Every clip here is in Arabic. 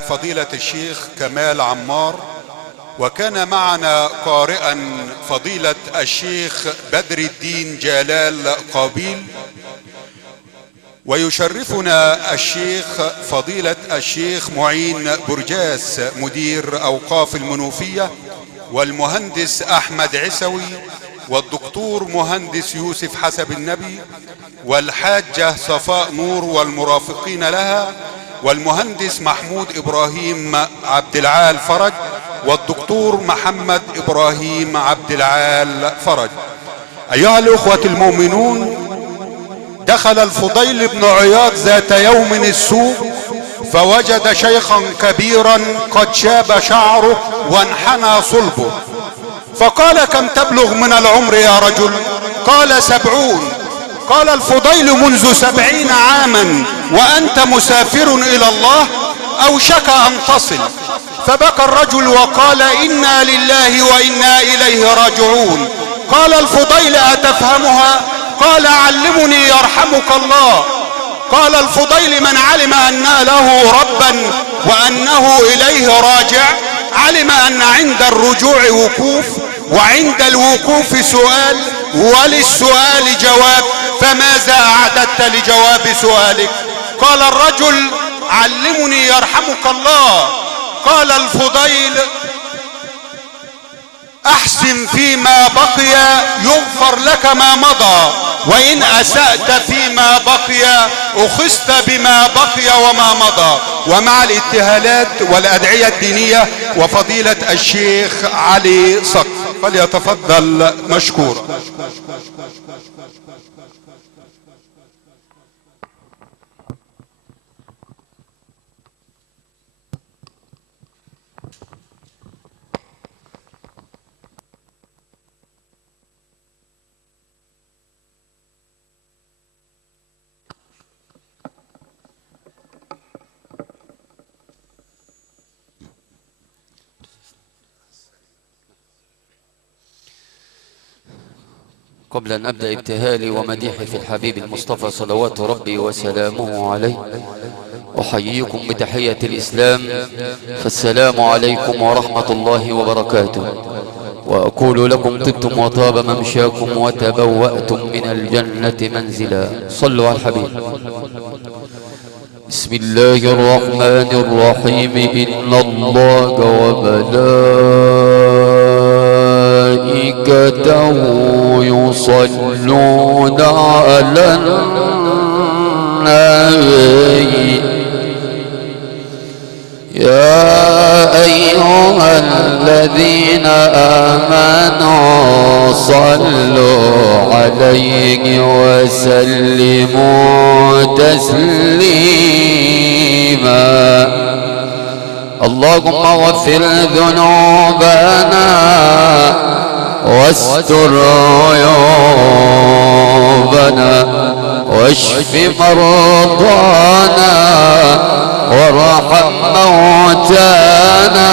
فضيلة الشيخ كمال عمار، وكان معنا قارئا فضيلة الشيخ بدر الدين جلال قابيل، ويشرفنا الشيخ فضيلة الشيخ معين برجاس مدير أوقاف المنوفية، والمهندس أحمد عسوي، والدكتور مهندس يوسف حسب النبي، والحاجة صفاء نور والمرافقين لها، والمهندس محمود إبراهيم عبد العال فرج، والدكتور محمد إبراهيم عبد العال فرج. أيها الأخوة المؤمنون، دخل الفضيل بن عياض ذات يوم السوق، فوجد شيخا كبيرا قد شاب شعره وانحنى صلبه، فقال: كم تبلغ من العمر يا رجل؟ قال: 70. قال الفضيل: منذ 70 عاما وأنت مسافر إلى الله؟ أوشك أن تصل. فبكى الرجل وقال: إنا لله وإنا إليه راجعون. قال الفضيل: أتفهمها؟ قال: علمني يرحمك الله. قال الفضيل: من علم أن له ربا وأنه إليه راجع علم أن عند الرجوع وقوف، وعند الوقوف سؤال، وللسؤال جواب، فماذا أعددت لجواب سؤالك؟ قال الرجل: علمني يرحمك الله. قال الفضيل: أحسن فيما بقي يغفر لك ما مضى، وإن أسأت فيما بقي أخذت بما بقي وما مضى. ومع الابتهالات والأدعية الدينية وفضيلة الشيخ علي صقر، فليتفضل مشكورا. قبل أن أبدأ ابتهالي ومديحي في الحبيب المصطفى صلوات ربي وسلامه عليه، أحييكم بتحية الإسلام، فالسلام عليكم ورحمة الله وبركاته. وأقول لكم: طبتم وطاب ممشاكم وتبوأتم من الجنة منزلا. صلوا على الحبيب. بسم الله الرحمن الرحيم. إن الله وملائكته يصلون على النبي يا أيها الذين آمنوا صلوا عليه وسلموا تسليما. اللهم اغفر ذنوبنا واستر عيوبنا واشف مرضانا وارحم موتانا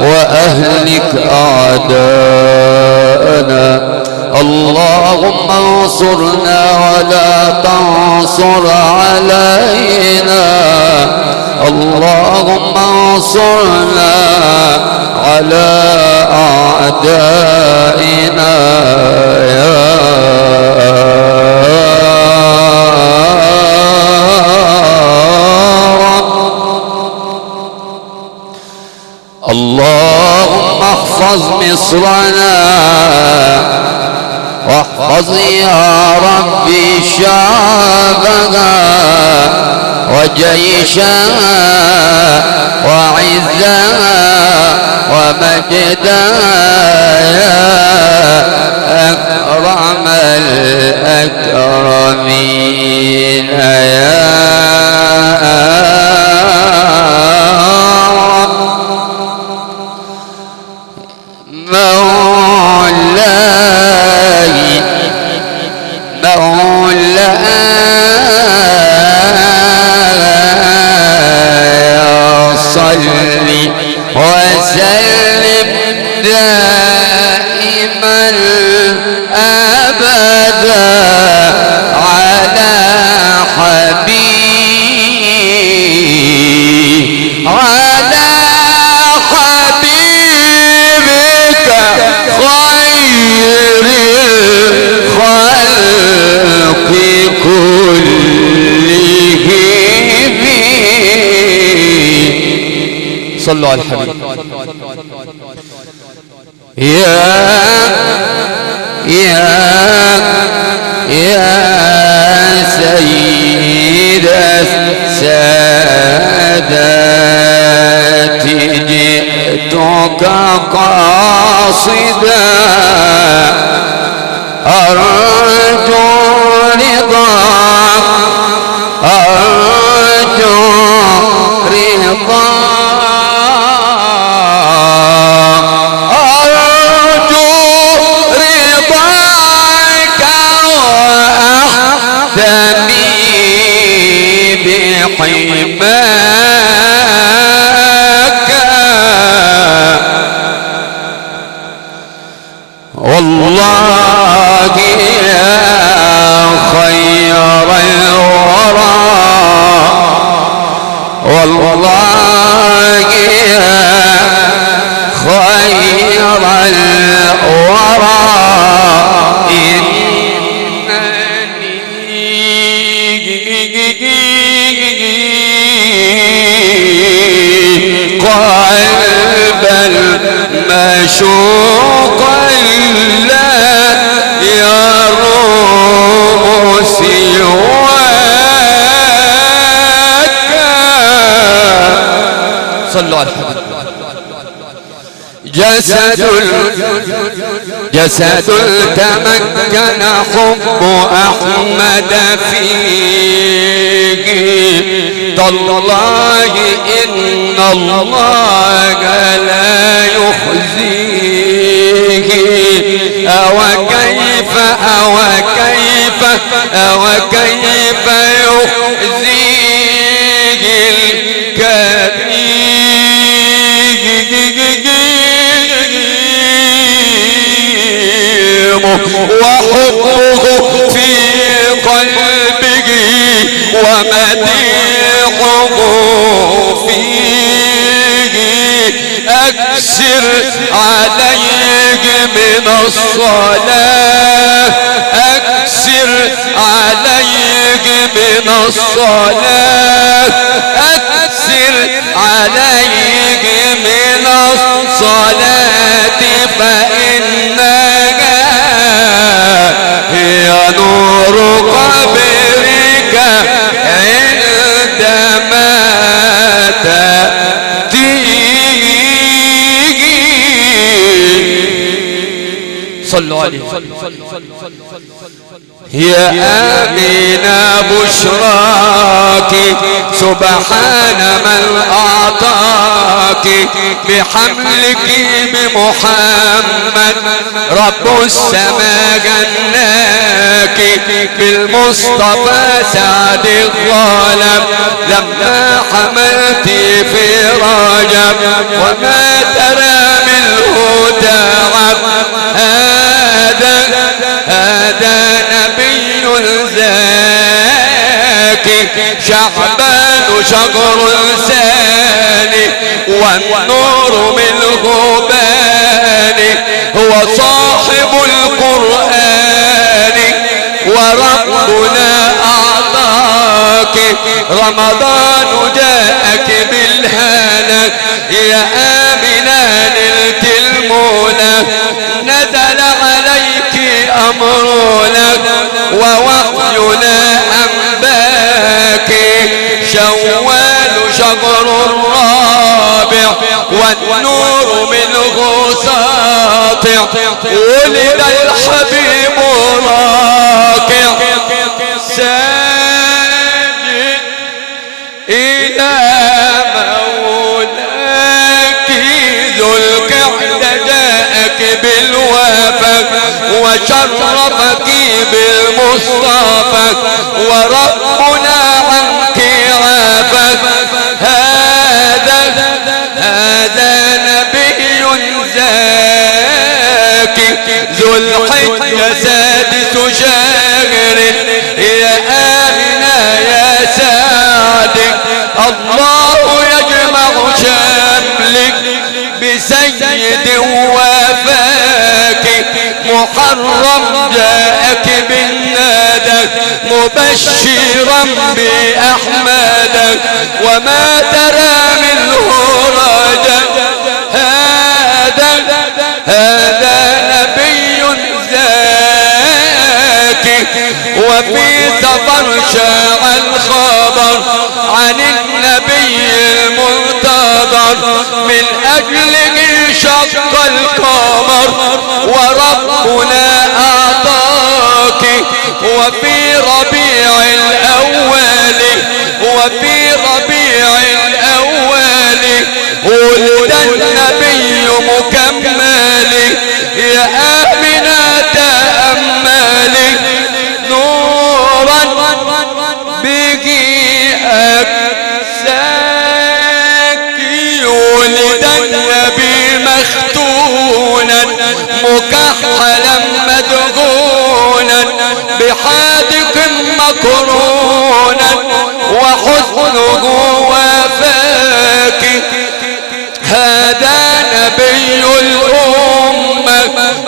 وأهلك أعداءنا. اللهم انصرنا ولا تنصر علينا. اللهم انصرنا على أعدائنا يا رب. اللهم احفظ مصرنا واحفظ يا ربي شعبنا وجيشنا وعزنا ومجدنا يا أكرم الأكرمين يا رب. مولاي صلي وسلم دائما أبدا على حبيبك صلوا على الحبيب. يا سيد السادات جئتك قاصدا أرجو رضاك أرجو رضاك وأحتمي بحماك والله يا خير الورى والله يا خير الورى إنني قلب المشوق لا يروم سواك صلوا على الحبيب. جسد تمكن حب أحمد فيه تالله إن الله لا يخزيه أو كيف يخزيه الكريم وحبه في قلبه ومديحه فيه أكثر عليه من الصلاة أكثر عليه من الصلاة أكثر عليه من الصلاة فإنها هي نور قبرك عندما تأتيه صلوا عليه. يا آمنة بشراك سبحان من أعطاك بحملك بمحمد رب السماء جناك بالمصطفى سعد الظالم لما حملت في رجب وما ترى منه تعب هذا نبي زاكي شعبان شجر ثاني والنور منه باني هو صاحب القرآن وربنا أعطاك رمضان جاءك بالهنا يا آمنة نلت المنى نزل عليك أمرنا ووحينا أنباك شوال شهر الرابع والنور منه ساطع ولد الحبيب راكع ساجد إلى مولاك ذو القعدة جاءك بالوفا وشرفك بالمصطفى وربنا عنك عافاك هذا نبي زاكي ذو الحجة سادس شهر يا آمنة يا سعدك الله يجمع شملك بسيد وفاك محرم جاءك بالنادى مبشرا بأحمد وما ترى منه رجاء وفي سفر شاع الخبر عن النبي المنتظر من أجله انشق القمر وربنا أعطاك وفي ربيع الأول وفي ربيع الأول ولد النبي مكمل يا آمنة تأملي نورا به أكساك ولد النبي مختونا مكحلا مدغونا بحادق مكرونا وحزنه وفاك هذا نبي الأمة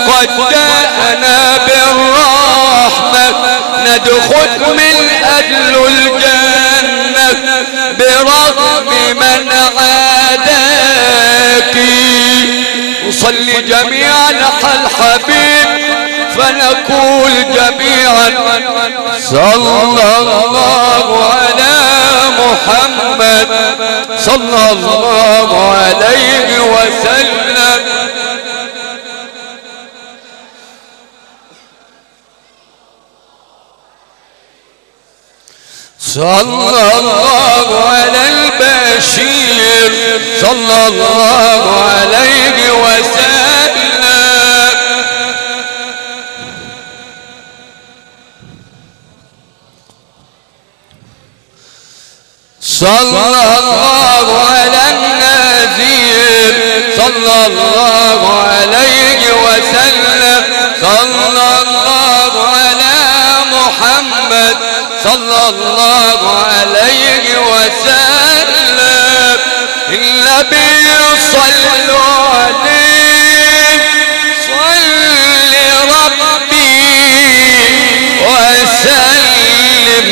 قد جاءنا بالرحمة ندخل من أجل الجنة برغم من عاداك نصلي جميعا على الحبيب فنقول جميعا صلى الله على محمد صلى الله عليه وسلم. صلى الله على البشير صلى الله عليه وسلم. صلى الله على النذير صلى الله عليه وسلم. صلى الله على محمد صلى الله عليه وسلم. النبي صلوا عليه صل ربي وسلم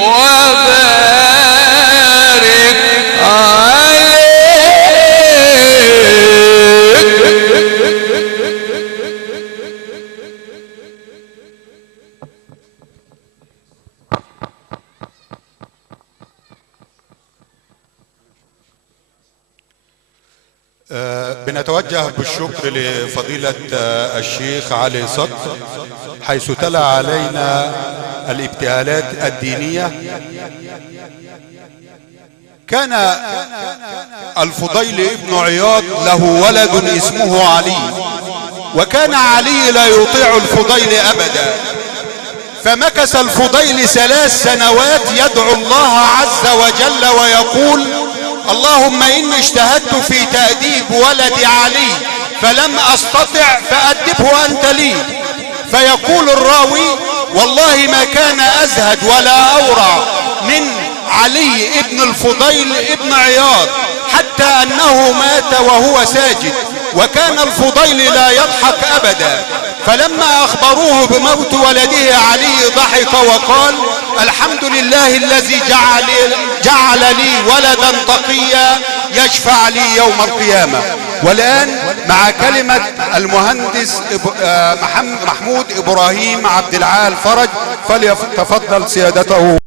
وبارك بنتوجه بالشكر لفضيلة الشيخ علي صقر حيث تلا علينا الابتهالات الدينية. كان الفضيل ابن عياض له ولد اسمه علي، وكان علي لا يطيع الفضيل أبدا، فمكث الفضيل 3 سنوات يدعو الله عز وجل ويقول اللهم إني اجتهدت في تأديب ولد علي فلم أستطع فأدبه أنت لي. فيقول الراوي والله ما كان أزهد ولا أورع من علي ابن الفضيل ابن عياض حتى أنه مات وهو ساجد، وكان الفضيل لا يضحك أبدا. فلما أخبروه بموت ولده علي ضحك وقال الحمد لله الذي جعل لي ولدا تقيا يشفع لي يوم القيامة. والآن مع كلمة المهندس محمود إبراهيم عبد العال فرج، فليتفضل سيادته.